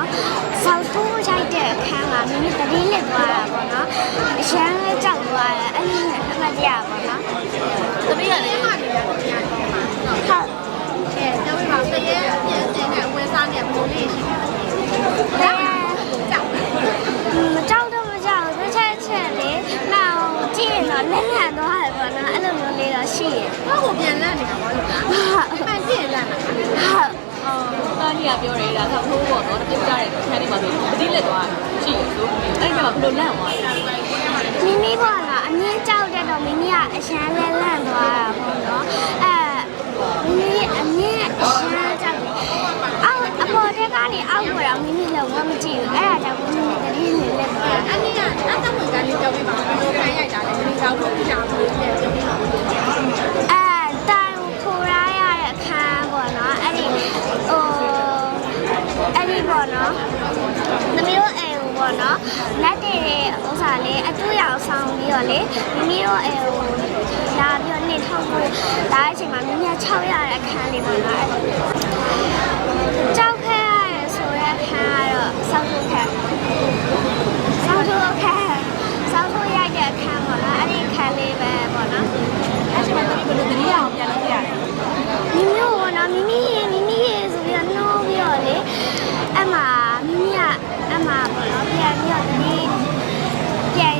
နော်ဆောက်ထိုးရိုက်တဲ့အခန်းကမိမိတတိလစ်သွားတာပေါ့နော်အရန်လည်းကြောက်သွားတယ်အဲ့ဒီနဲ့အမှတ်တရပေါ့နော်သမီးကလည်းမှတ်နေရတော့ပြန်ကောင်းပါဟုတ်ကဲတော့ဒီမှာတရေအပြည့်အစုံနဲ့အဝယ်စားနဲ့ပုံလေးရှိတယ်ကြောက်မကြောက်တော့မကြောက်တစ်ချက်ချက်လေးနောက်ကြည့်ရင်တော့လက်လန့်သွားတယ်ပေါ့နော်အဲ့လိုမျိုးလေးတော့ရှိရယ်ဟောကိုပြန်လန့် ကပြောတယ်ဒါဆိုဖိုးပေါ့နော်တပြုတ်ကြတဲ့ခန်းလေးမှာဆိုပတိလက်သွားရှိရဆိုအဲ့ဒီမှာဘယ်လိုလန့်သွားလဲမိမိပေါ့နော်အမြင့်ကြောက်တဲ့တော့မိမိကအရှမ်းလဲလန့်သွားတာပေါ့နော်အဲမိမိအမြင့်အရှမ်းကြောက်တယ်အောက်အပေါ်တက်ကနေအောက်ပေါ်တော့မိမိလုံးဝမကြည့်ဘူးအဲ့ဒါကြောင့်မိမိတတိနေလက်သွား အနည်းကအသက်ဝင်ကလေးပြောပြပါဘယ်လိုခံရိုက်တာလဲဒီကြောင့်ထုတ်ပြတာလို့ပြောပြပါ အဲတိုင်ခိုးရရတဲ့အခန်းပေါ့နော်အဲ့ဒီဟို အဲ့ဒီပေါ့နော်သမီးတို့အဲဟိုပေါ့နော်လက်တည်တဲ့ဥစ္စာလေးအတူရောင်ဆောင်ပြီးတော့လေမိမိတို့အဲဟိုလာပြီးတော့နေထောက်ဖို့ဒါအချိန်မှာမိမိ6ရတဲ့အခန်းလေးပေါ့နော် อย่างนี้อย่างนี้